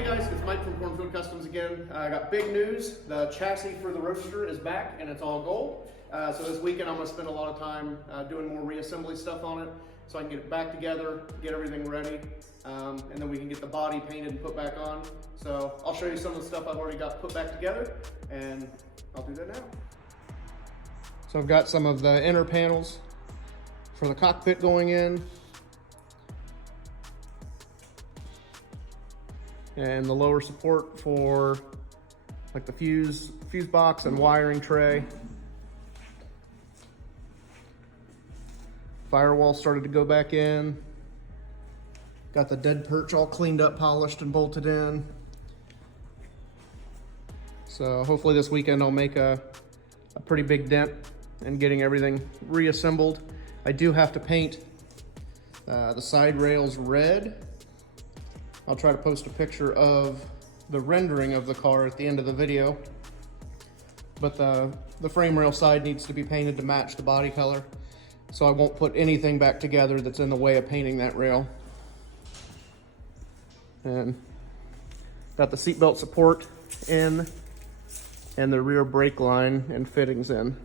Hey guys, it's Mike from Cornfield Customs again. I got big news. The chassis for the Roadster is back and it's all gold. So this weekend I'm going to spend a lot of time doing more reassembly stuff on it so I can get it back together, get everything ready, and then we can get the body painted and put back on. So I'll show you some of the stuff I've already got put back together, and I'll do that now. So I've got some of the inner panels for the cockpit going in, and the lower support for like the fuse box and wiring tray. Firewall started to go back in. Got the dead perch all cleaned up, polished, and bolted in. So hopefully this weekend I'll make a pretty big dent in getting everything reassembled. I do have to paint the side rails red. I'll try to post a picture of the rendering of the car at the end of the video. But the frame rail side needs to be painted to match the body color. So I won't put anything back together that's in the way of painting that rail. And got the seatbelt support in and the rear brake line and fittings in.